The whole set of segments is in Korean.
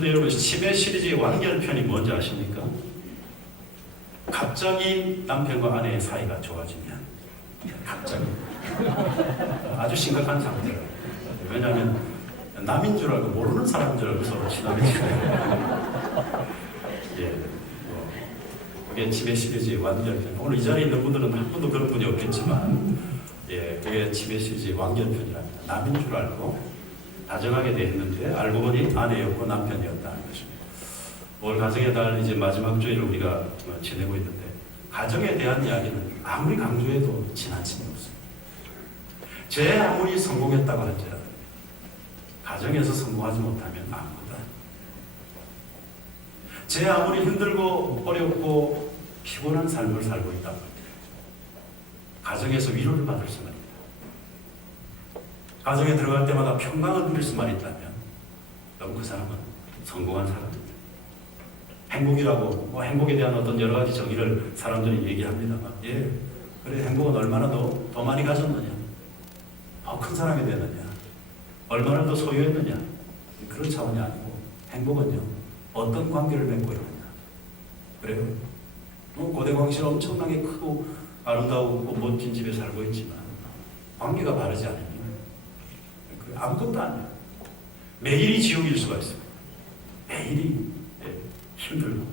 근데 여러분, 치매 시리즈의 완결편이 뭔지 아십니까? 갑자기 남편과 아내의 사이가 좋아지면, 갑자기 아주 심각한 상태로. 왜냐하면 남인 줄 알고 모르는 사람인 줄 알고 서로 친하게 예, 그게 치매 시리즈의 완결편. 오늘 이 자리에 있는 분들은 한 분도 그런 분이 없겠지만, 예, 그게 치매 시리즈의 완결편이랍니다. 남인 줄 알고 다정하게 됐는데 알고 보니 아내였고 남편이었다는 것입니다. 올 가정의 달 이제 마지막 주일을 우리가 지내고 있는데, 가정에 대한 이야기는 아무리 강조해도 지나침이 없습니다. 제 아무리 성공했다고 할지라도 가정에서 성공하지 못하면 아무것도 아닙니다. 제 아무리 힘들고 어렵고 피곤한 삶을 살고 있다고 할때 가정에서 위로를 받을 수만 있다. 가정에 들어갈 때마다 평강을 누릴 수만 있다면 그럼 그 사람은 성공한 사람입니다. 행복이라고 행복에 대한 어떤 여러 가지 정의를 사람들이 얘기합니다만, 예, 그래, 행복은 얼마나 더 많이 가졌느냐, 더 큰 사람이 되느냐, 얼마나 더 소유했느냐, 그런 차원이 아니고 행복은요, 어떤 관계를 맺고 있느냐. 그래요. 고대 광실 엄청나게 크고 아름다우고 멋진 집에 살고 있지만 관계가 바르지 않으면 아무것도 아니에요. 매일이 지옥일 수가 있습니다. 매일이 힘들고,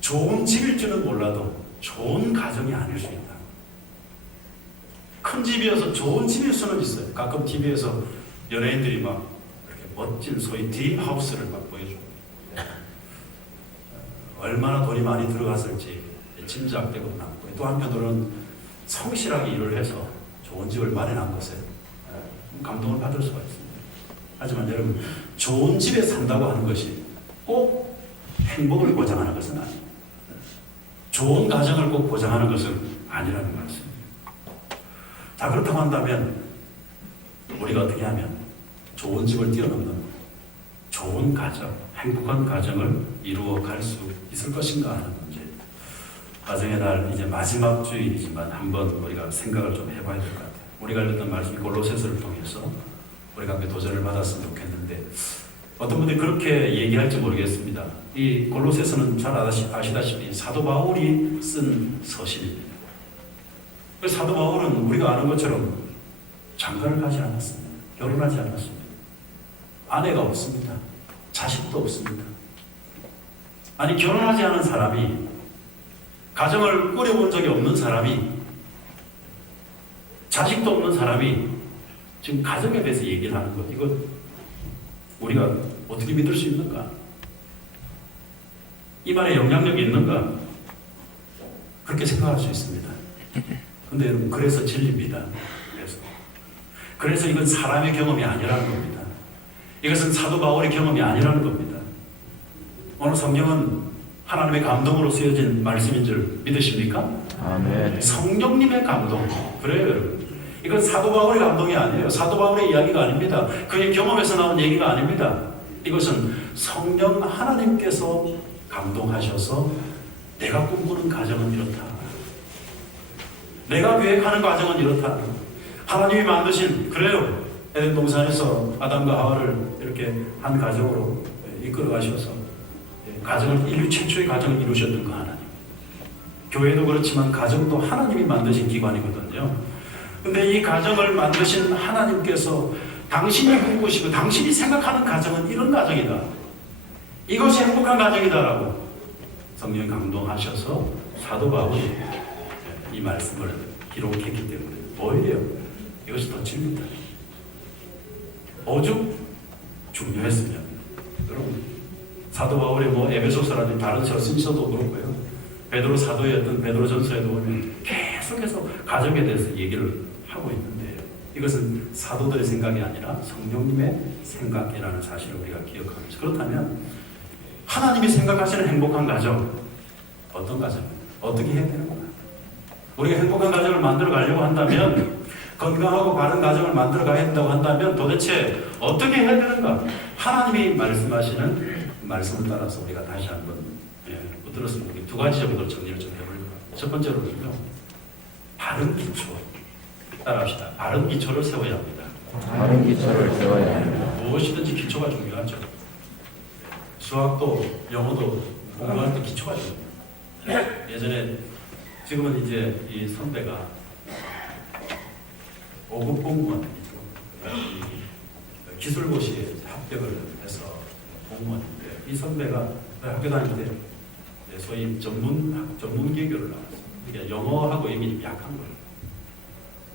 좋은 집일 줄은 몰라도 좋은 가정이 아닐 수 있다. 큰 집이어서 좋은 집일 수는 있어요. 가끔 TV에서 연예인들이 막 이렇게 멋진 소위 드림하우스를 막 보여줍니다. 얼마나 돈이 많이 들어갔을지 짐작되고 남고, 또 한편으로는 성실하게 일을 해서 좋은 집을 마련한 것에 감동을 받을 수가 있습니다. 하지만 여러분, 좋은 집에 산다고 하는 것이 꼭 행복을 보장하는 것은 아닙니다. 좋은 가정을 꼭 보장하는 것은 아니라는 말씀입니다. 자, 그렇다고 한다면 우리가 어떻게 하면 좋은 집을 뛰어넘는 좋은 가정, 행복한 가정을 이루어 갈 수 있을 것인가 하는 문제. 가정의 날 이제 마지막 주일이지만 한번 우리가 생각을 좀 해봐야 될 것 같아요. 우리가 읽었던 말씀이 골로새서를 통해서 우리가 함께 도전을 받았으면 좋겠는데, 어떤 분들이 그렇게 얘기할지 모르겠습니다. 이 골로새서는 잘 아시다시피 사도 바울이 쓴 서신입니다. 사도 바울은 우리가 아는 것처럼 장가를 가지 않았습니다. 결혼하지 않았습니다. 아내가 없습니다. 자식도 없습니다. 아니, 결혼하지 않은 사람이, 가정을 꾸려본 적이 없는 사람이, 자식도 없는 사람이 지금 가정에 대해서 얘기를 하는 것, 이거 우리가 어떻게 믿을 수 있는가? 이 말에 영향력이 있는가? 그렇게 생각할 수 있습니다. 근데 여러분, 그래서 진리입니다. 그래서 이건 사람의 경험이 아니라는 겁니다. 이것은 사도 바울의 경험이 아니라는 겁니다. 오늘 성경은 하나님의 감동으로 쓰여진 말씀인 줄 믿으십니까? 아멘. 성령님의 감동. 그래요, 여러분. 이건 사도 바울의 감동이 아니에요. 사도 바울의 이야기가 아닙니다. 그의 경험에서 나온 얘기가 아닙니다. 이것은 성령 하나님께서 감동하셔서 내가 꿈꾸는 가정은 이렇다, 내가 계획하는 가정은 이렇다, 하나님이 만드신, 그래요, 에덴 동산에서 아담과 하와를 이렇게 한 가정으로 이끌어 가셔서 가정을, 인류 최초의 가정을 이루셨던 그 하나님. 교회도 그렇지만 가정도 하나님이 만드신 기관이거든요. 근데 이 가정을 만드신 하나님께서 당신이 꿈꾸시고 당신이 생각하는 가정은 이런 가정이다, 이것이 행복한 가정이다라고 성령이 감동하셔서 사도 바울이 이 말씀을 기록했기 때문에 오히려 이것이 더 진리다, 오죽 중요했으면. 여러분, 사도 바울의 에베소서라든지 다른 서신서도 그렇고요, 베드로 사도였던 베드로전서에도 보면 계속해서 가정에 대해서 얘기를 하고 있는데요, 이것은 사도들의 생각이 아니라 성령님의 생각이라는 사실을 우리가 기억하면서, 그렇다면 하나님이 생각하시는 행복한 가정, 어떤 가정입니까? 어떻게 해야 되는 거야? 우리가 행복한 가정을 만들어 가려고 한다면, 건강하고 바른 가정을 만들어 가야 한다고 한다면 도대체 어떻게 해야 되는가? 하나님이 말씀하시는 말씀을 따라서 우리가 다시 한번 붙들었으면 두 가지 정도 정리를 좀 해보려고 합니다. 첫 번째로는요, 바른 기초. 따라합시다. 바른 기초를 세워야 합니다. 바른 기초를 세워야 합니다. 무엇이든지 기초가 중요하죠. 수학도 영어도 공부할 때 기초가 중요해요. 예전에 지금은 이제 이 선배가 5급 공무원 기술고시에 합격을 해서 공무원인데 이 선배가 학교 다닐 때 소위 전문 개교를 나왔어요. 그러니까 영어하고 이미 좀 약한 거예요.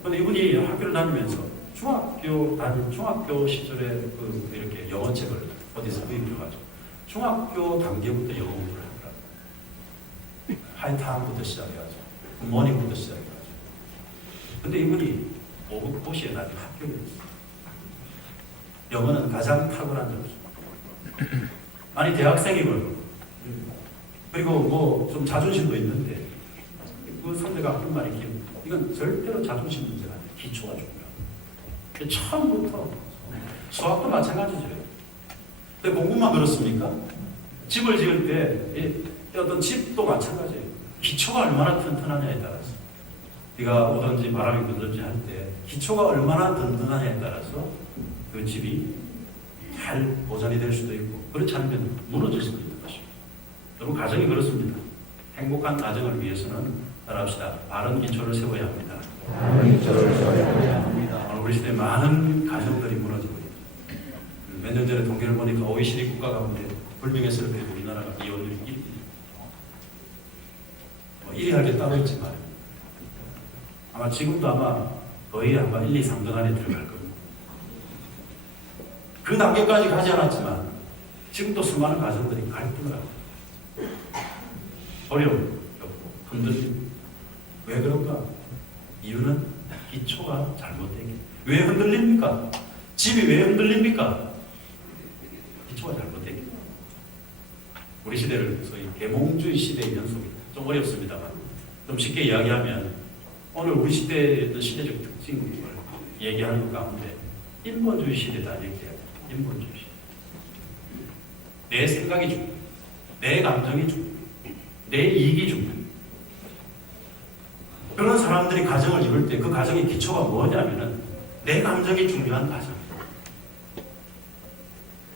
그런데 이분이 학교를 다니면서 중학교 시절에 이렇게 영어책을 어디서 구입해가지고 중학교 단계부터 영어 공부를 하더라고요. 하이타임부터 시작해가지고 굿모닝부터 시작해가지고. 근데 이분이 5급 고시에 나중에 합격을 했어요. 영어는 가장 탁월한 점이죠. 아니 대학생이고 그리고 뭐 좀 자존심도 있는데 그 선배가 한 말이 이건 절대로 자존심 문제가 아니에요. 기초가 중요해요. 처음부터 수학도 마찬가지죠. 근데 공부만 그렇습니까? 집을 지을 때 어떤 집도 마찬가지예요. 기초가 얼마나 튼튼하냐에 따라서 비가 오든지 바람이 불든지 할 때 기초가 얼마나 든든하냐에 따라서 그 집이 잘 보존이 될 수도 있고 그렇지 않으면 무너질 수도 있는 것입니다. 여러분 가정이 그렇습니다. 행복한 가정을 위해서는 따라합시다. 바른 기초를 세워야 합니다. 바른 기초를 세워야 합니다. 오늘 우리 시대에 많은 가정들이 무너지고 있죠. 몇 년 전에 통계를 보니까 OECD 국가 가운데 불명예스럽게 우리나라가 이혼율이 1위. 1위 할 게 따로 있지만 아마 지금도 아마 거의 아마 1, 2, 3등 안에 들어갈 겁니다. 그 단계까지 가지 않았지만 지금도 수많은 가정들이 갈등을 하고 어려움, 흔들림. 왜 그런가? 이유는 기초가 잘못된 게. 왜 흔들립니까? 집이 왜 흔들립니까? 기초가 잘못된 게. 우리 시대를 소위 계몽주의 시대의 연속이다. 좀 어렵습니다만 좀 쉽게 이야기하면 오늘 우리 시대의 어떤 시대적 특징을 얘기하는 것 가운데 인본주의 시대다 이렇게 해야 돼요. 인본주의 시대. 내 생각이 중요해. 내 감정이 중요해. 내 이익이 중요해. 그런 사람들이 가정을 이룰 때 그 가정의 기초가 뭐냐면은 내 감정이 중요한 가정.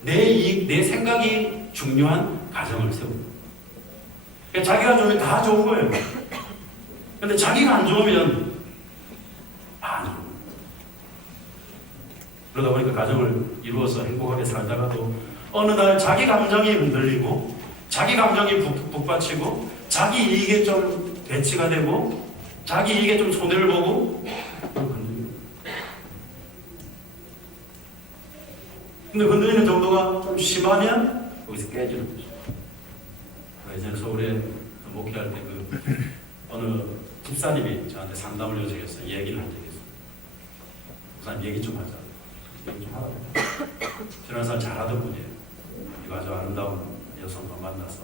내 이익, 내 생각이 중요한 가정을 세우고. 그러니까 자기가 좋으면 다 좋은 거예요. 근데 자기가 안 좋으면 안 좋은 거예요. 그러다 보니까 가정을 이루어서 행복하게 살다가도 어느 날 자기 감정이 흔들리고 자기 감정이 북받치고 자기 이익에 좀 배치가 되고 자기 이익에 좀 손해를 보고 근데 흔들리는 정도가 좀 심하면 여기서 깨지는 거죠. 예전에 서울에 목회할 때 어느 집사님이 저한테 상담을 요청해서 얘기를 한 적이 있어요. 우선 얘기 좀 하자. 얘기 좀 하라고. 지난살 잘하던 분이에요. 이거 아주 아름다운 여성과 만나서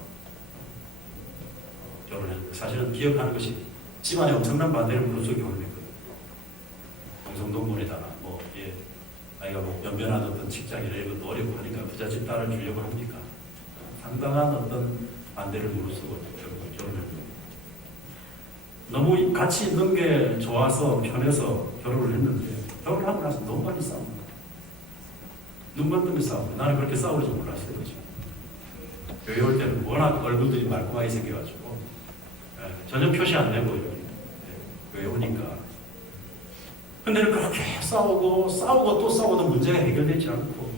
결혼했는데 사실은 기억하는 것이 집안에 엄청난 반대를 무릅쓰고 결혼했거든요. 동성동물에다가 아이가 연변한 어떤 직장이나 이런 것도 어렵고 하니까 부잣집 딸을 주려고 하니까 상당한 어떤 반대를 무릅쓰고 결혼했거든요. 너무 같이 있는 게 좋아서 편해서 결혼을 했는데 결혼을 하고 나서 너무 많이 싸웁니다. 눈만 뜨면 싸우고 나는 그렇게 싸울 줄 몰랐어요. 그렇죠? 교회 올 때는 워낙 얼굴들이 말끔하게 생겨가지고 전혀 표시 안 내고 교회 오니까 근데 그렇게 싸우고 또 싸워도 문제가 해결되지 않고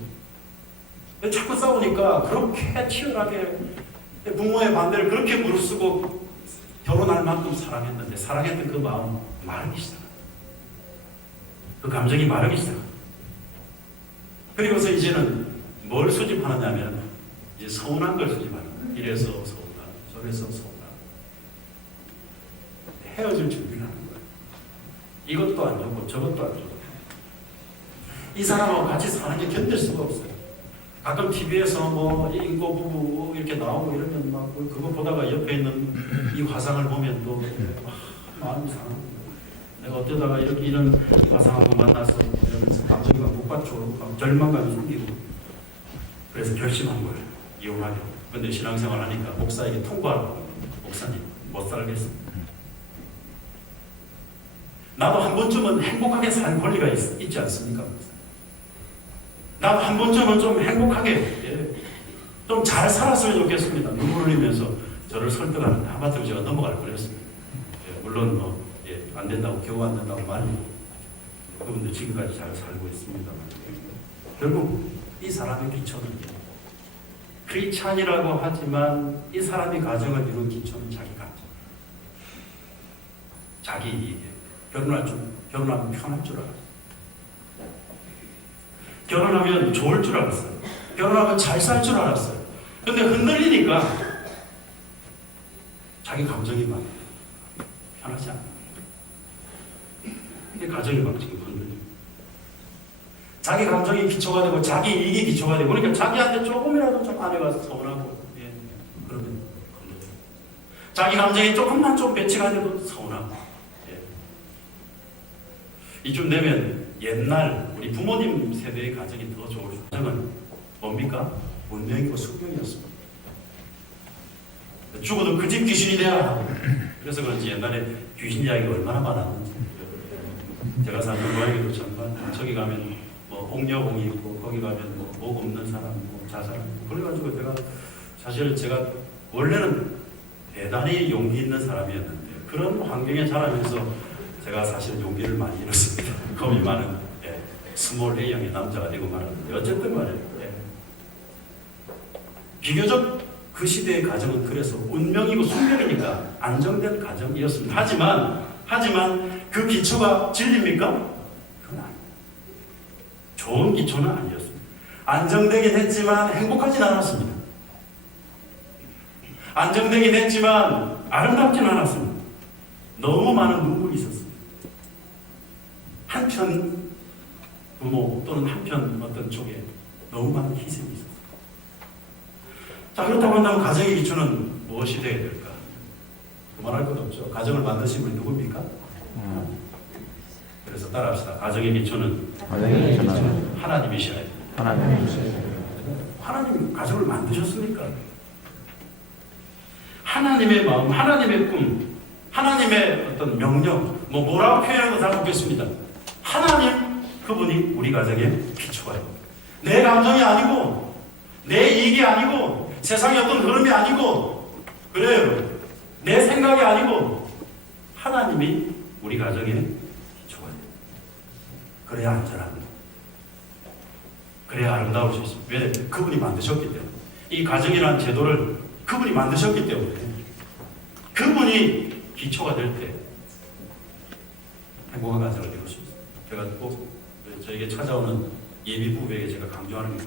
자꾸 싸우니까 그렇게 치열하게 부모의 반대를 그렇게 무릅쓰고 결혼할 만큼 사랑했는데 사랑했던 그 마음 마르기 시작합니다. 그 감정이 마르기 시작합니다. 그리고서 이제는 뭘 수집하느냐면 이제 서운한 걸 수집하는 거예요. 이래서 서운한, 저래서 서운한. 헤어질 준비를 하는 거예요. 이것도 안 좋고 저것도 안 좋고 이 사람하고 같이 사는 게 견딜 수가 없어요. 가끔 TV에서 인고 부부 이렇게 나오고 이러면 막 그거 보다가 옆에 있는 이 화상을 보면 또 마음이 상하고 내가 어쩌다가 이런 화상하고 만나서 이러면서 감정이 막 북받쳐 절망감이 생기고 그래서 결심한 거예요. 이혼하기로. 근데 신앙생활 하니까 목사에게 통보하라고 목사님 못 살겠습니다. 나도 한 번쯤은 행복하게 살 권리가 있지 않습니까? 나도 한 번쯤은 좀 행복하게 좀 잘 살았으면 좋겠습니다. 눈물 흘리면서 저를 설득하는데 하마터면 제가 넘어갈 뻔했습니다. 물론 안 된다고, 겨우 안 된다고 말이고 그분들 지금까지 잘 살고 있습니다. 결국 이 사람의 기초는 크리스찬이라고 하지만 이 사람이 가정을 이룬 기초는 자기 가정, 자기 이익이에요. 결혼하면 편할 줄 알았어요. 결혼하면 좋을 줄 알았어요. 결혼하면 잘 살 줄 알았어요. 근데 흔들리니까 자기 감정이 막 편하지 않아요. 근데 가정이 막 지금 흔들려요. 자기 감정이 기초가 되고 자기 이익이 기초가 되고 그러니까 자기한테 조금이라도 좀 아내가 서운하고 그러면 흔들려요. 자기 감정이 조금만 좀 배치가 돼도 서운하고 이쯤 되면 옛날 우리 부모님 세대의 가정이 더 좋을 수. 가정은 뭡니까? 문명이고 숙명이었습니다. 죽어도 그 집 귀신이 돼야. 그래서 그런지 옛날에 귀신 이야기가 얼마나 많았는지. 제가 사는 고향에도 정말 저기 가면 뭐 옥녀공이 있고 거기 가면 목 없는 사람, 자살. 그래가지고 제가 원래는 대단히 용기 있는 사람이었는데 그런 환경에 자라면서 제가 사실 용기를 많이 잃었습니다. 겁이 많은 스몰 A형의 남자가 되고 말았는데 어쨌든 말이에요. 비교적 그 시대의 가정은 그래서 운명이고 숙명이니까 안정된 가정이었습니다. 하지만 그 기초가 진리입니까? 그건 아니에요. 좋은 기초는 아니었습니다. 안정되긴 했지만 행복하진 않았습니다. 안정되긴 했지만 아름답진 않았습니다. 너무 많은 눈물이 있었습니다. 한편 부모 또는 한편 어떤 쪽에 너무 많은 희생이 있었습니다. 자, 그렇다고 한다면 가정의 기초는 무엇이 되어야 될까? 그만할 것도 없죠. 가정을 만드신 분이 누굽니까? 그래서 따라합시다. 가정의 기초는 하나님이셔야 돼요. 하나님이 가정을 만드셨습니까? 하나님의 마음, 하나님의 꿈, 하나님의 어떤 명령, 뭐라고 표현해도 다 좋겠습니다. 하나님, 그분이 우리 가정의 기초예요. 내 감정이 아니고, 내 이익이 아니고, 세상의 어떤 흐름이 아니고, 그래요. 내 생각이 아니고, 하나님이 우리 가정의 기초가 돼요. 그래야 안전합니다. 그래야 아름다울 수 있습니다. 왜? 그분이 만드셨기 때문에. 이 가정이라는 제도를 그분이 만드셨기 때문에. 그분이 기초가 될 때, 행복한 가정을 이룰 수 있습니다. 제가 꼭 저에게 찾아오는 예비 부부에게 제가 강조하는 게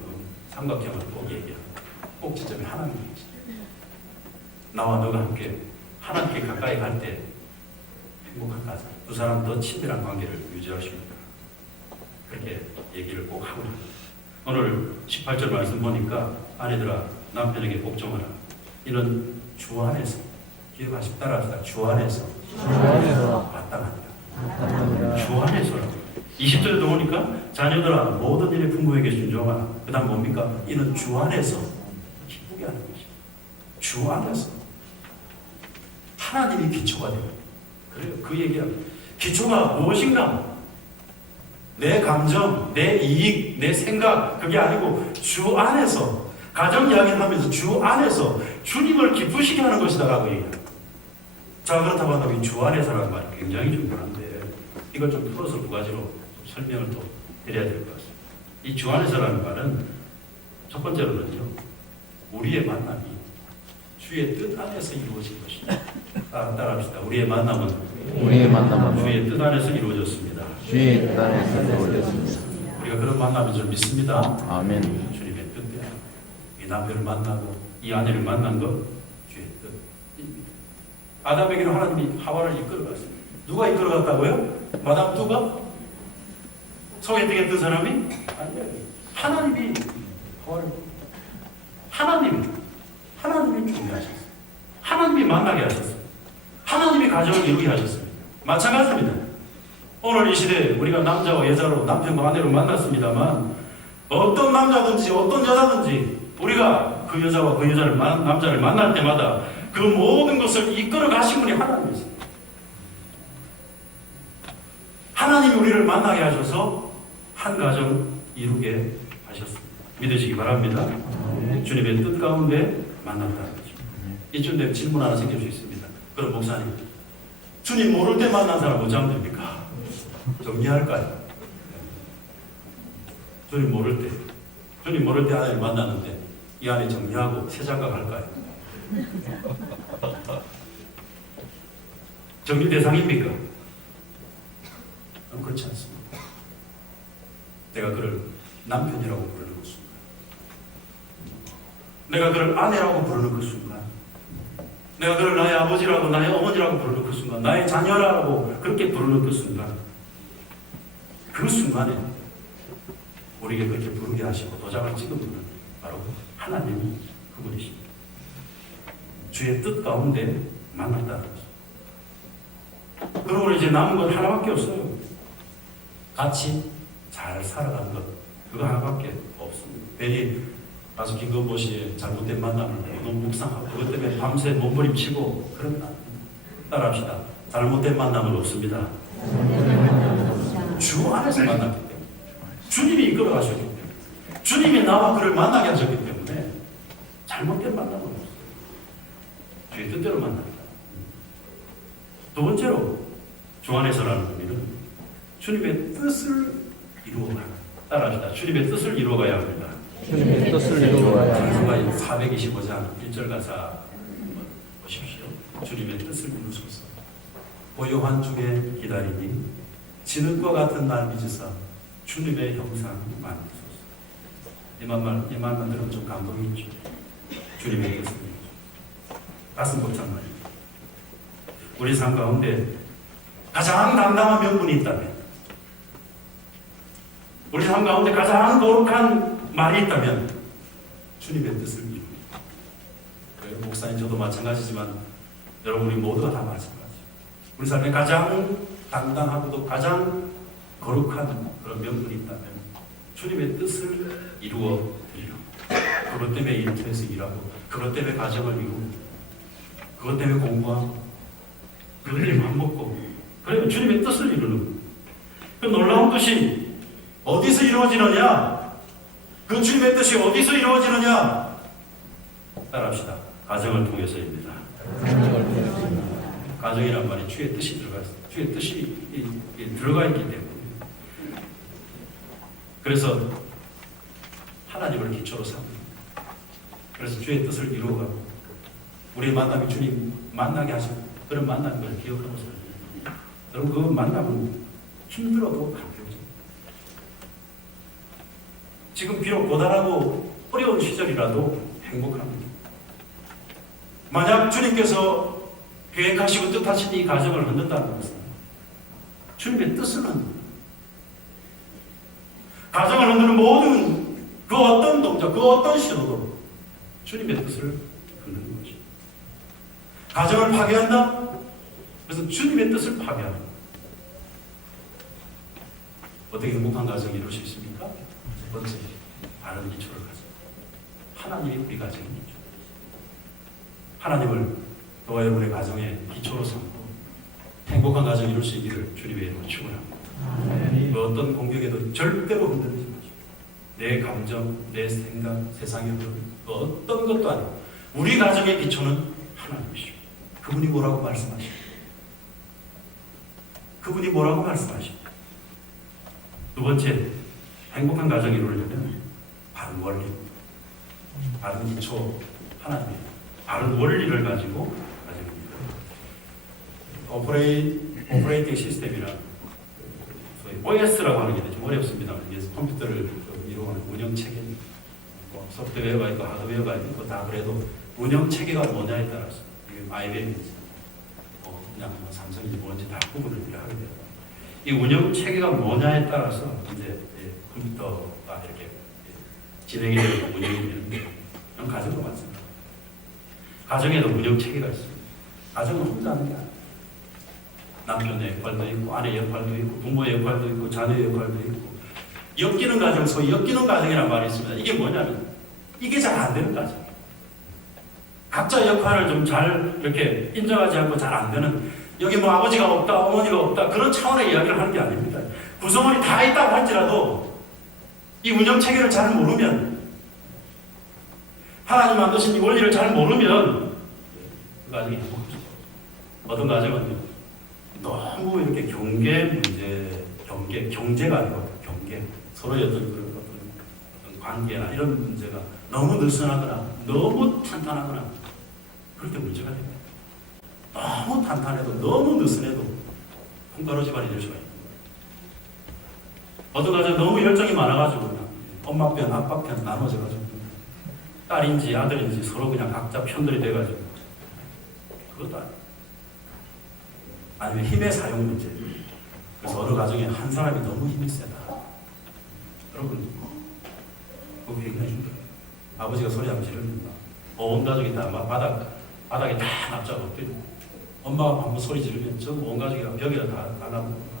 삼각형을 꼭 얘기합니다. 꼭 지점이 하나님이지. 나와 너가 함께 하나님께 가까이 갈 때 행복한 가정, 두 사람 더 친밀한 관계를 유지할 수 있다. 그렇게 얘기를 꼭 하고 있습니다. 오늘 18절 말씀 보니까 아내들아 남편에게 복종하라. 이는 주 안에서 기억하시고 따라합시다. 주 안에서 마땅하니라. 주 안에서라고. 20절에도 보니까 자녀들아 모든 일에 부모에게 순종하라. 그 다음 뭡니까? 이는 주 안에서 기쁘게 하는 것이. 주 안에서 하나님이 기초가 되고 그래요. 그 얘기합니다. 기초가 무엇인가? 내 감정, 내 이익, 내 생각 그게 아니고 주 안에서 가정 이야기를 하면서 주 안에서 주님을 기쁘시게 하는 것이다라고 얘기합니다. 자, 그렇다고 한다면 이 주 안에서라는 말이 굉장히 중요한데 이걸 좀 풀어서 두 가지로 좀 설명을 또 드려야 될 것 같습니다. 이 주 안에서라는 말은 첫 번째로는요, 우리의 만남이 주의 뜻 안에서 이루어진 것입니다. 따라합시다. 우리의 만남은 주의 뜻 안에서 이루어졌습니다. 우리가 그런 만남인 줄 믿습니다. 아멘. 주님의 뜻대로 이 남편을 만나고 이 아내를 만난 것 주의 뜻. 아담에게는 하나님이 하와를 이끌어갔습니다. 누가 이끌어갔다고요? 마담 뚜가? 소개팅에 뜬 사람이? 아니요. 하나님이 하와를 하나님이 준비하셨어요. 하나님이 만나게 하셨어요. 하나님이 가정을 이루게 하셨습니다. 마찬가지입니다. 오늘 이 시대에 우리가 남자와 여자로 남편과 아내로 만났습니다만 어떤 남자든지 어떤 여자든지 우리가 그 여자와 그 남자를 만날 때마다 그 모든 것을 이끌어 가신 분이 하나님이십니다. 하나님이 우리를 만나게 하셔서 한 가정 이루게 하셨습니다. 믿으시기 바랍니다. 주님의 뜻 가운데 만났다는 거죠. 이쯤 되면 질문 하나 생길 수 있습니다. 그럼 목사님, 주님 모를 때 만난 사람 뭐 하면 됩니까? 정리할까요? 주님 모를 때 하나님 만났는데 이 안에 정리하고 새 장가 갈까요? 정리 대상입니까? 그렇지 않습니다. 내가 그를 남편이라고 부르는 그 순간, 내가 그를 아내라고 부르는 그 순간, 내가 그를 나의 아버지라고 나의 어머니라고 부르는 그 순간, 나의 자녀라고 그렇게 부르는 그 순간, 그 순간에 우리에게 그렇게 부르게 하시고 도장을 찍은 분은 바로 하나님 그분이십니다. 주의 뜻 가운데 만났다는 거죠. 그러므로 이제 남은 건 하나밖에 없어요. 같이 잘 살아가는 것, 그거 하나밖에 없습니다. 괜히 가서 김건보 씨의 잘못된 만남을 너무 묵상하고 그것 때문에 밤새 몸부림치고 그러면 안 됩니다. 따라합시다. 잘못된 만남은 없습니다. 주 안에서 만났기 때문에, 주님이 이끌어 가셨기 때문에, 주님이 나와 그를 만나게 하셨기 때문에 잘못된 만남은 없어요. 주의 뜻대로 만납니다. 두 번째로 주 안에서라는 의미는 주님의 뜻을 이루어가는, 따라합시다. 주님의 뜻을 이루어가야 합니다. 주님의 뜻을 이루어가야 합니다. 425장 1절 가사 보십시오. 주님의 뜻을 이루소서. 고요한 중에 기다리니 진흙과 같은 날 믿으사 주님의 형상 만드소서. 이 말만 들으면 좀 감동이 있죠. 주님의 뜻을 이루소서. 가슴 벅찬 말입니다. 우리 삶 가운데 가장 당당한 명분이 있다면, 우리 삶 가운데 가장 거룩한 말이 있다면 주님의 뜻을 이룹니다. 목사님 저도 마찬가지지만 여러분 우리 모두가 다 마찬가지예요. 우리 삶에 가장 당당하고도 가장 거룩한 그런 명분이 있다면 주님의 뜻을 이루어 드리려고, 그것 때문에 일터에서 일하고, 그것 때문에 가정을 이루고, 그것 때문에 공부하고, 그것 때문에 밥 먹고, 그러면 주님의 뜻을 이루는 거예요. 그 놀라운 뜻이 어디서 이루어지느냐? 그 주님의 뜻이 어디서 이루어지느냐? 따라합시다. 가정을 통해서입니다. 가정이란 말이 주의 뜻이 들어가 있어요. 주의 뜻이 들어가 있기 때문에. 그래서 하나님을 기초로 삼습니다. 그래서 주의 뜻을 이루어가고 우리의 만남이 주님 만나게 하신 그런 만나는 걸 기억하고 살아요. 여러분 그 만남은 힘들어도 감격입니다. 지금 비록 고단하고 어려운 시절이라도 행복합니다. 만약 주님께서 계획하시고 뜻하신 이 가정을 흔든다는 것은 주님의 뜻은 가정을 흔드는 모든 그 어떤 동작, 그 어떤 시도도 주님의 뜻을 흔드는 것이죠. 가정을 파괴한다? 그래서 주님의 뜻을 파괴한다. 어떻게 행복한 가정이 이룰 수 있습니까? 첫 번째, 바른 기초를 가지고 하나님이 우리 가정의 기초. 하나님을 저와 여러분의 가정의 기초로 삼고 행복한 가정 이룰 수 있기를 주님의 이름으로 축원합니다. 그 어떤 공격에도 절대로 흔들리지 마시고 내 감정, 내 생각, 세상의 흐름 그 어떤 것도 아니고 우리 가정의 기초는 하나님이시오. 그분이 뭐라고 말씀하시오? 그분이 뭐라고 말씀하시오? 두 번째, 행복한 가정이 이루려면 바른 원리, 바른 기초 하나님이에요. 바른 원리를 가지고 가정입니다. 오퍼레이팅 시스템이라 OS라고 하는 게 좀 어렵습니다. 이게 컴퓨터를 이루어가는 운영 체계, 소프트웨어가 있고 하드웨어가 있고 다 그래도 운영 체계가 뭐냐에 따라서 IBM인지 그냥 삼성인지 뭔지 다 구분을 하게 돼요. 이 운영 체계가 뭐냐에 따라서 이제 컴퓨터가 이렇게 진행이 되고 운영이 되는데 그럼 가정도 마찬가지입니다. 가정에도 운영 체계가 있습니다. 가정은 혼자 하는 게 아니에요. 남편의 역할도 있고 아내의 역할도 있고 부모의 역할도 있고 자녀의 역할도 있고 엮이는 가정, 소위 엮이는 가정이라는 말이 있습니다. 이게 뭐냐면 이게 잘 안 되는 가정. 각자 역할을 좀 잘 이렇게 인정하지 않고 잘 안 되는 여기 뭐 아버지가 없다, 어머니가 없다 그런 차원의 이야기를 하는 게 아닙니다. 구성원이 다 있다고 할지라도 이 운영 체계를 잘 모르면 하나님 만드신 이 원리를 잘 모르면 그 가정이 행복해요. 어떤 가정은요, 너무 이렇게 경제가 아니고 서로의 어떤 관계나 이런 문제가 너무 느슨하거나 너무 탄탄하거나 그럴 때 문제가 됩니다. 너무 탄탄해도 너무 느슨해도 콩가루 집안이 될 수가 있는 거예요. 어떤 가정 너무 열정이 많아가지고 엄마 편, 아빠 편 나눠져가지고 딸인지 아들인지 서로 그냥 각자 편들이 돼가지고 그것도 아니에요. 아니면 힘의 사용 문제. 그래서 어느 가정에 한 사람이 너무 힘이 세다. 여러분, 그거 굉장히 힘들어요. 아버지가 소리 안 지르는다. 온 가족이 다 바닥에 다 납작 엎드리고 엄마가 한번 소리 지르면 전 온 가족이 벽에다 다 나고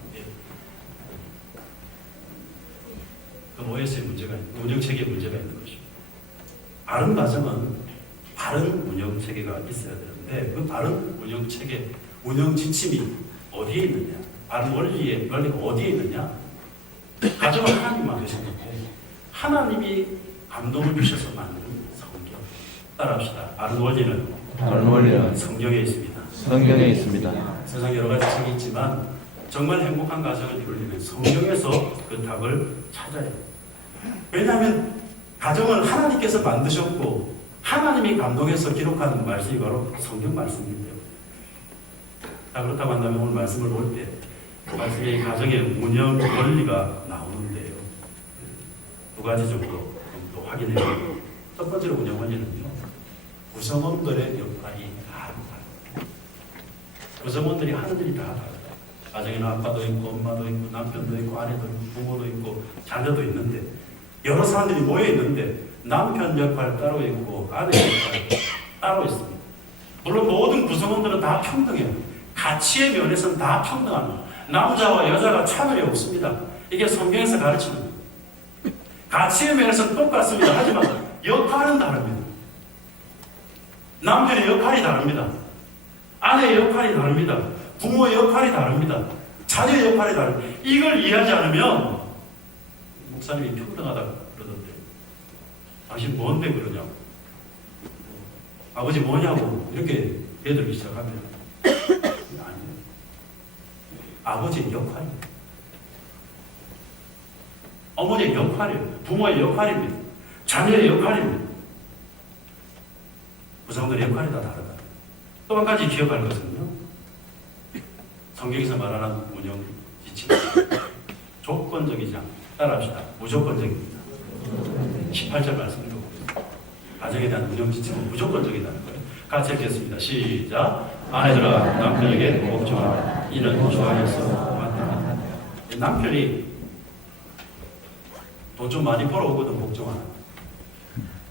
그 OS의 문제가 있는, 운영체계에 문제가 있는 것입니다. 바른 가정은 바른 운영체계가 있어야 되는데 그 바른 운영체계, 운영 지침이 어디에 있느냐? 바른 원리가 어디에 있느냐? 가정은 하나님 만드셨는데 하나님이 감동을 주셔서 만든 성경. 따라합시다. 바른 원리는 성경에 있습니다. 성경에 있습니다. 세상 여러 가지 책이 있지만 정말 행복한 가정을 이루려면 성경에서 그 답을 찾아야 해요. 왜냐하면 가정은 하나님께서 만드셨고 하나님이 감동해서 기록한 말씀이 바로 성경 말씀이기 때문에. 자, 그렇다고 한다면 오늘 말씀을 볼 때 말씀이 가정의 운영 원리가 나오는데요. 두 가지 정도 또 확인해요. 첫 번째로 운영 원리는요, 구성원들의 역할이 다 다르다. 구성원들이 하는 일이 다 다르다. 가정에는 아빠도 있고 엄마도 있고 남편도 있고 아내도 있고 부모도 있고 자녀도 있는데 여러 사람들이 모여 있는데 남편 역할 따로 있고 아내 역할 따로 있습니다. 물론 모든 구성원들은 다 평등해요. 가치의 면에서는 다 평등합니다. 남자와 여자가 차별이 없습니다. 이게 성경에서 가르치는 거예요. 가치의 면에서는 똑같습니다. 하지만 역할은 다릅니다. 남편의 역할이 다릅니다. 아내의 역할이 다릅니다. 부모의 역할이 다릅니다. 자녀의 역할이 다릅니다. 이걸 이해하지 않으면 목사님이 평등하다 그러던데 당신 뭔데 그러냐고, 아버지 뭐냐고 이렇게 배들기 시작하면 아니에요. 아버지의 역할입니다. 어머니의 역할이에요. 부모의 역할입니다. 자녀의 역할입니다. 구성들의 역할이 다 다르다. 또 한 가지 기억할 것은요, 성경에서 말하는 운영 지침은 조건적이지 않다. 따라합시다. 무조건적입니다. 18절 말씀으로 가정에 대한 운영 지침은 무조건적이라는 거예요. 같이 읽겠습니다. 시작. 아내들아 남편에게 복종하라. 이는 주 안에서 만듭니다. 남편이 돈 좀 많이 벌어오거든 복종하라.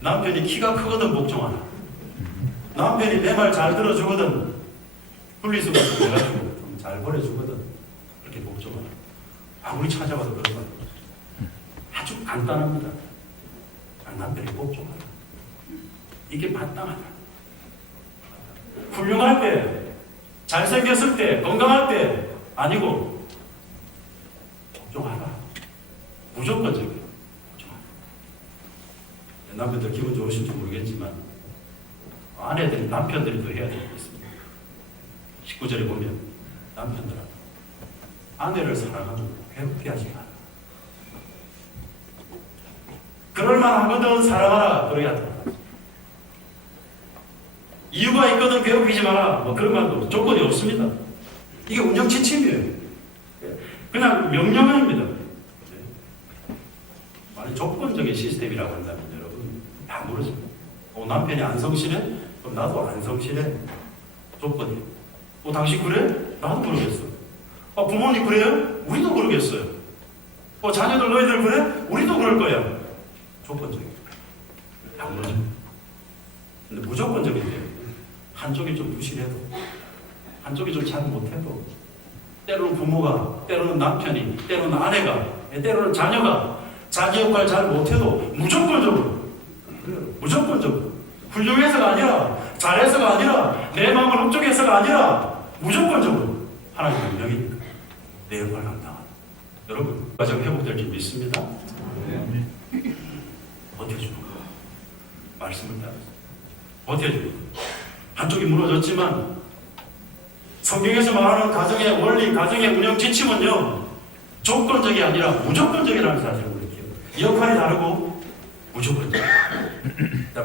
남편이 키가 크거든 복종하라. 남편이 내 말 잘 들어주거든, 분리수거도 해가지고 좀 잘 보내주거든, 그렇게 복종하라. 아무리 찾아봐도 그런 거 아주 간단합니다. 남편이 복종하라. 이게 마땅하다. 훌륭할 때, 잘생겼을 때, 건강할 때 아니고 복종하라. 무조건적이에요. 복종하라. 남편들 기분 좋으실지 모르겠지만 아내들이, 남편들이 또 해야 될 게 있습니다. 19절에 보면 남편들아 아내를 사랑하고 괴롭게 하지 마라. 그럴만하거든 사랑하라. 그러게 하더라. 이유가 있거든 괴롭히지 마라. 뭐 그런 말도 조건이 없습니다. 이게 운영 지침이에요. 그냥 명령어입니다. 만약 조건적인 시스템이라고 한다면 여러분 다 모르죠. 남편이 안 성실해? 그럼 나도 안 성실해. 조건이에요. 당신 그래? 나도 그러겠어. 부모님 그래요? 우리도 그러겠어요. 자녀들 너희들 그래? 우리도 그럴 거야. 조건적이에요. 다 모르죠. 근데 무조건적인데 한쪽이 좀 부실해도, 한쪽이 좀 잘 못해도, 때로는 부모가, 때로는 남편이, 때로는 아내가, 때로는 자녀가 자기 역할 잘 못해도 무조건적으로, 무조건적으로, 훌륭해서가 아니라, 잘해서가 아니라, 내 마음을 흡족해서가 아니라 무조건적으로 하나님의 명령이니까 내 역할 감당하는. 여러분, 가정 회복될 줄 믿습니다. 버텨주는 거. 말씀을 따라서 버텨주고 한쪽이 무너졌지만 성경에서 말하는 가정의 원리, 가정의 운영 지침은요 조건적이 아니라 무조건적이라는 사실을 우리 역할이 다르고 무조건적.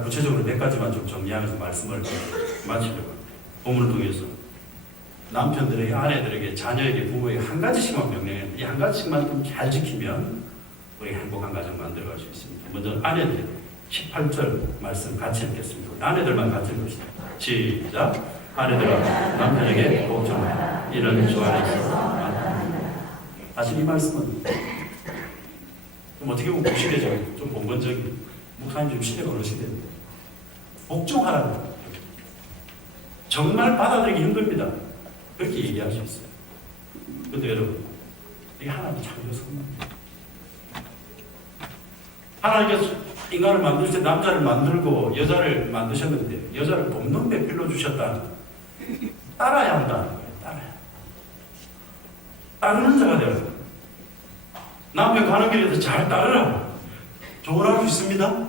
구체적으로 몇 가지만 좀 정리하면서 말씀을 마치려고 본문을 통해서 남편들에게, 아내들에게, 자녀에게, 부모에게 한 가지씩만 명령해. 이 한 가지씩만 좀 잘 지키면 우리 행복한 가정 만들어갈 수 있습니다. 먼저 아내들 18절 말씀 같이 읽겠습니다. 아내들만 같이 읽읍시다. 시작. 아내들아 남편에게 복종하라. 이는 주 안에 있어. 사실 이 말씀은 좀 어떻게 보면 구시대적이고 좀 본건적이고 목사님 좀 시대가 어르신데 복종하라는 거예요. 정말 받아들이기 힘듭니다. 그렇게 얘기할 수 있어요. 근데 여러분 이게 하나님 창조 선물입니다. 하나님께서 인간을 만들 때 남자를 만들고 여자를 만드셨는데 여자를 돕는 배필로 주셨다는 따라야 한다는 거예요. 따르는 자가 되어야 돼요. 남편 가는 길에서 잘 따르라. 조언할 수 있습니다.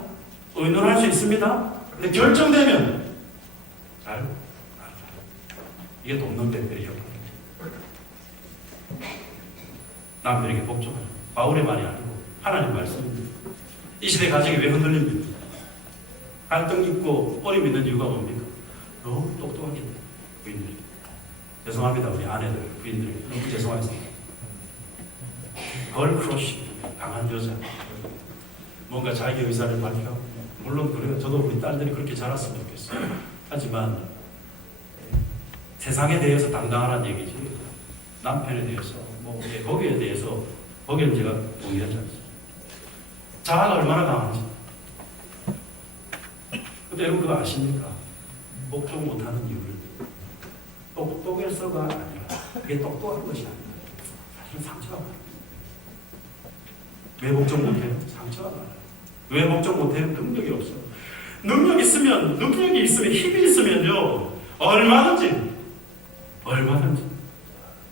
의논할 수 있습니다. 근데 결정되면 잘 따르라. 이게 돕는 배필이죠. 남편에게 복종하라. 바울의 말이 아니고 하나님 말씀입니다. 이 시대 가정이 왜 흔들립니까? 갈등 있고 어려움 있는 이유가 뭡니까? 너무 똑똑하게 부인들이. 죄송합니다. 우리 아내들, 부인들이 너무 죄송합니다. 걸크러쉬, 강한 여자. 뭔가 자기 의사를 밝히고 물론 그래요. 저도 우리 딸들이 그렇게 자랐으면 좋겠어요. 하지만 세상에 대해서 당당하라는 얘기지 남편에 대해서 거기에 대해서 거기는 제가 동의하지 않습니다. 자아가 얼마나 강한지. 근데 여러분 그거 아십니까? 복종 못하는 이유를 똑똑해서가 아니라 그게 똑똑한 것이 아니라 사실은 상처가 많아요. 왜 복종 못해요? 상처가 많아요. 왜 복종 못해요? 능력이 없어요. 능력이 있으면 힘이 있으면요 얼마든지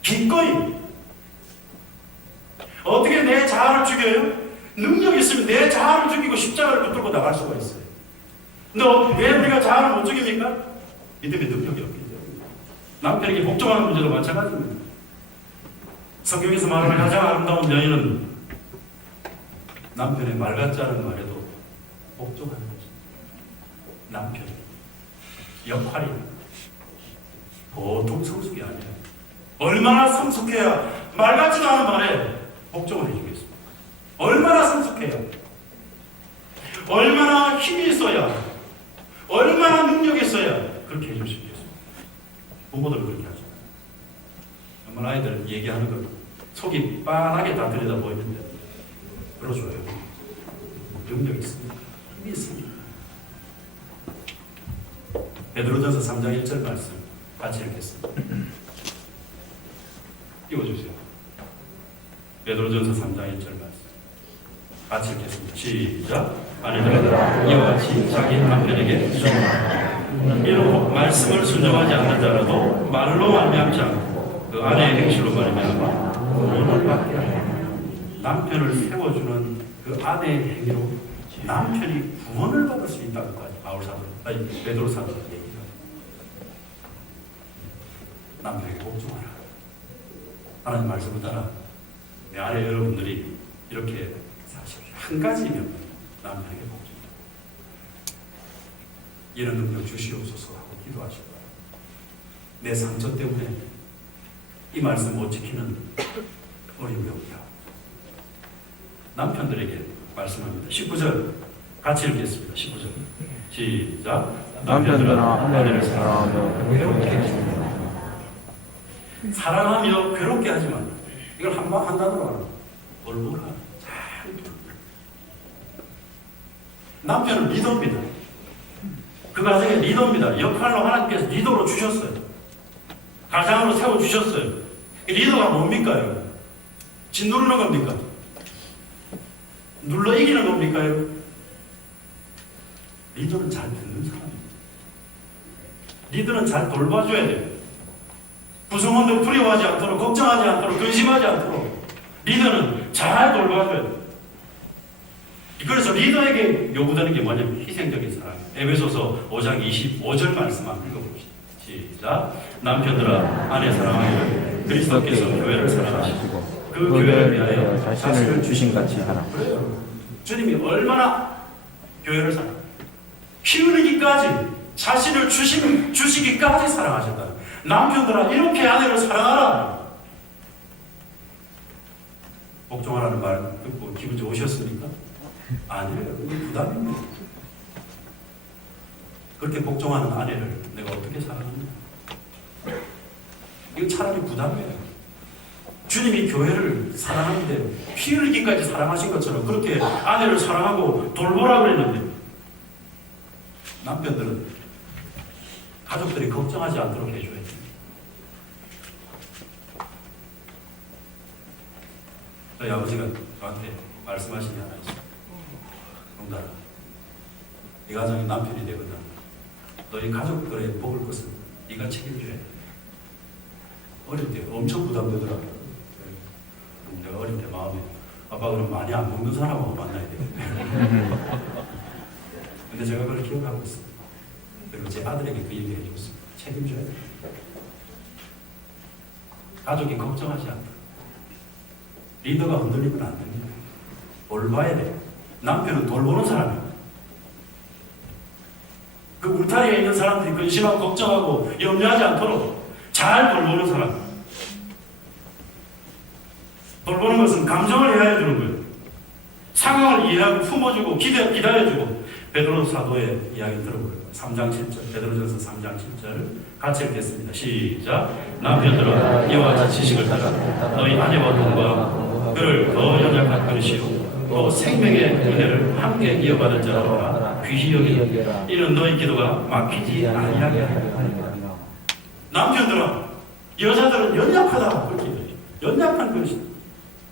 기꺼이 어떻게 내 자아를 죽여요? 능력이 있으면 내 자아를 죽이고 십자가를 붙들고 나갈 수가 있어요. 근데 왜 우리가 자아를 못 죽입니까? 이 때문에 능력이 없기 때문에. 남편에게 복종하는 문제도 마찬가지입니다. 성경에서 말하는 가장 아름다운 여인은 남편의 말 같지 않은 말에도 복종하는 거죠. 남편의 역할이 보통 성숙이 아니에요. 얼마나 성숙해야 말 같지도 않은 말에 복종을 해주겠습니까? 얼마나 성숙해야, 얼마나 힘이 있어야, 얼마나 능력이 있어야 그렇게 해줄 수 있겠습니까? 부모들은 그렇게 하죠. 정말 아이들 얘기하는 걸 속이 빤하게 다 들여다 보이는데 들어줘요. 능력이 있습니다. 힘이 있습니다. 베드로전서 3장 1절 말씀 같이 읽겠습니다. 띄워주세요. 베드로전서 3장 1절 말씀 같이 읽겠습니다. 시작. 아내들아 이와 같이 자기 남편에게 순종하라. 비록 말씀을 순종하지 않는 자라도 말로 말미암지 않고 그 아내의 행실로 말미암아 구원을 받게 하라. 남편을 세워주는 그 아내의 행위로 남편이 구원을 받을 수 있다고까지 베드로 사도가 얘기합니다. 남편에게 복종하라. 하나님 말씀을 따라 내 아내 여러분들이 이렇게 사실 한 가지면 남편에게 복종하라. 이런 능력 주시옵소서 하고 기도하시고 내 상처 때문에 이 말씀 못 지키는 어려움이 없게 하고 남편들에게 말씀합니다. 19절 같이 읽겠습니다. 19절 시작. 남편들아 아내를 사랑하며 괴롭게 하지 사랑하며 괴롭게 하지 말라. 이걸 한번 한다고 하는 얼굴 잘 남편은 리더입니다. 그 가정의 리더입니다. 역할로 하나님께서 리더로 주셨어요. 가장으로 세워주셨어요. 리더가 뭡니까? 짓누르는 겁니까? 눌러 이기는 겁니까? 리더는 잘 듣는 사람입니다. 리더는 잘 돌봐줘야 돼요. 구성원들 두려워하지 않도록, 걱정하지 않도록, 근심하지 않도록 리더는 잘 돌봐줘야 돼요. 그래서 리더에게 요구되는 게 뭐냐면 희생적인 사랑. 에베소서 5장 25절 말씀 한번 읽어봅시다. 시작. 남편들아 아내 사랑하여 그리스도께서 교회를 사랑하시고 그 교회를 위하여 자신을 주신 같이 하라. 그래요. 주님이 얼마나 교회를 사랑, 피 흘리기까지 자신을 주시기까지 사랑하셨다. 남편들아 이렇게 아내를 사랑하라. 복종하라는 말 듣고 기분 좋으셨습니까? 아니에요. 이게 부담입니다. 그렇게 복종하는 아내를 내가 어떻게 사랑합니까? 이거 차라리 부담이에요. 주님이 교회를 사랑하는데 피 흘리기까지 사랑하신 것처럼 그렇게 아내를 사랑하고 돌보라 그랬는데 남편들은 가족들이 걱정하지 않도록 해줘야 돼요. 저희 아버지가 저한테 말씀하신 게 하나 있어요. 용달아, 네 가정이 남편이 되거든. 너희 가족들의 먹을 것은 네가 책임져야 돼. 어릴 때 엄청 부담되더라. 내가 어릴 때 마음에 아빠 그럼 많이 안 먹는 사람하고 만나야 돼. 근데 제가 그걸 기억하고 있어요. 그리고 제 아들에게 그 얘기 해줬어요. 책임져야 돼. 가족이 걱정하지 않다. 리더가 흔들리면 안 됩니다. 돌봐야 돼. 남편은 돌보는 사람이에요. 그 울타리에 있는 사람들이 근심하고 걱정하고 염려하지 않도록 잘 돌보는 사람. 돌보는 것은 감정을 이해해 주는 거예요. 상황을 이해하고 품어주고 기다려주고. 베드로 사도의 이야기 들어보세요. 3장 7절, 베드로전서 3장 7절 같이 읽겠습니다. 시작. 남편들아 이와 같이 지식을 따라 너희 아내와 동거하고 그를 더 연약한 그릇이요 또 생명의 은혜를 함께 이어받을 자로 하라. 귀히 여기라. 이는 너희 기도가 막히지 아니하게 하리라. 남편들아 여자들은 연약하다. 그렇게 연약한 그릇이다.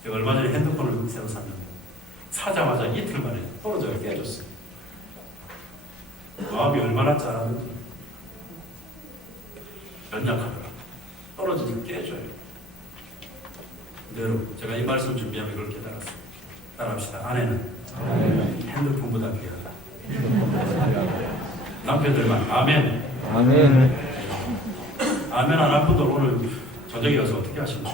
제가 얼마 전에 핸드폰을 새로 샀는데 사자마자 이틀 만에 떨어져서 깨졌어요. 마음이 얼마나 짠한지. 연약하더라. 떨어지면 깨져요. 근데 여러분, 제가 이 말씀 준비하면 이걸 깨달았어요. 따라합시다. 아내는 핸드폰보다 귀하다. 남편들만 아멘. 아멘. 아멘 안 한 분들 오늘 저녁에 가서 어떻게 하십니까?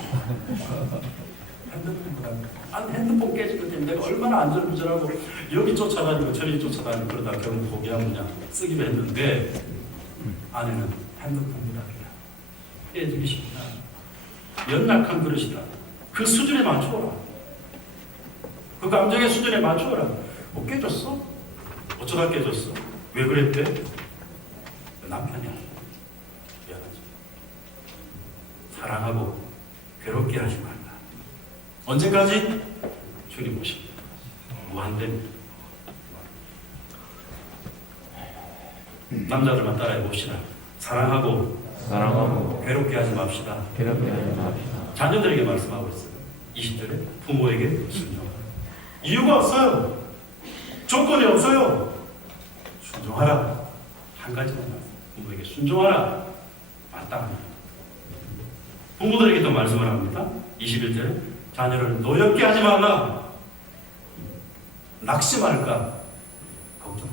핸드폰 깨질 것 때문에 내가 얼마나 안전운전하고 여기 쫓아다니고 저리 쫓아다니고 그러다 결국 포기하고 그냥 쓰기로 했는데 아내는 핸드폰보다 깨지기 쉽다. 연약한 그릇이다. 그 수준에 맞추어라. 그 감정의 수준에 맞추어라. 깨졌어? 어쩌다 깨졌어? 왜 그랬대? 남편이야. 미안하지. 사랑하고 괴롭게 하지 말라. 언제까지? 주님 오십니다. 무한됩니다. 남자들만 따라해 봅시다. 사랑하고 괴롭게 하지 맙시다. 자녀들에게 말씀하고 있어요. 20절에 부모에게 순종하라. 이유가 없어요. 조건이 없어요. 순종하라. 한 가지만 말씀. 부모에게 순종하라. 마땅합니다. 부모들에게 또 말씀을 합니다. 21절에 자녀를 노엽게 하지 말라. 낙심할까 걱정.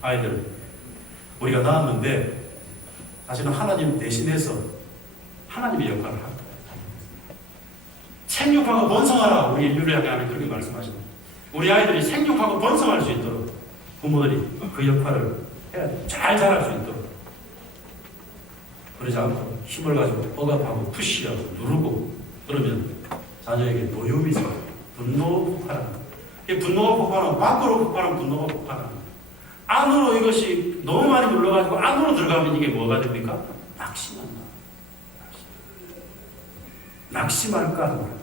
아이들 우리가 낳았는데 사실은 하나님 대신해서 하나님의 역할을 합니다. 생육하고 번성하라. 우리 인류를 하나님 그렇게 말씀하십니다. 우리 아이들이 생육하고 번성할 수 있도록 부모들이 그 역할을 해야 돼요. 잘 자랄 수 있도록. 그러지 않고 힘을 가지고 억압하고 푸시하고 누르고 그러면 자녀에게 노여움이 있어요. 분노가 폭발합니다. 분노가 폭발하면 밖으로 폭발하면 분노가 폭발합니다. 안으로 이것이 너무 많이 눌러가지고 안으로 들어가면 이게 뭐가 됩니까? 낙심한다. 낙심할까?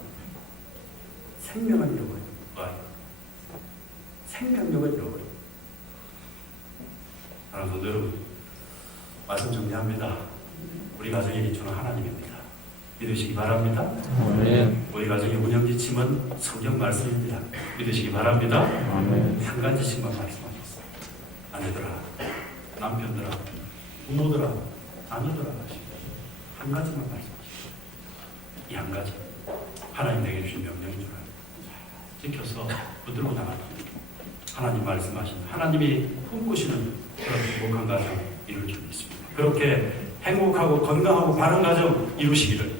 생명을 잃어버려. 생명력을 잃어버려. 사랑하는 성도 여러분, 말씀 정리합니다. 우리 가정의 기초는 하나님입니다. 믿으시기 바랍니다. 아멘. 우리 가정의 운영지침은 성경 말씀입니다. 믿으시기 바랍니다. 아멘. 한 가지씩만 말씀하셨어요. 아내들아, 남편들아, 부모들아, 자녀들아 한 가지만 말씀하셨어요. 이 한 가지 하나님 내게 주신 명령인 줄 알고 지켜서 붙들고 나갈 겁니다. 하나님 말씀하신 하나님이 꿈꾸시는 그런 행복한 가정 이룰 줄 믿습니다. 그렇게 행복하고 건강하고 바른 가정 이루시기를,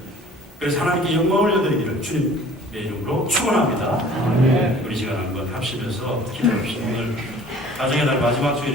그래서 하나님께 영광을 올려드리기를 주님의 이름으로 축원합니다. 우리 시간 한번 합심해서 기도합시다. 오늘 가정의 날 마지막 주일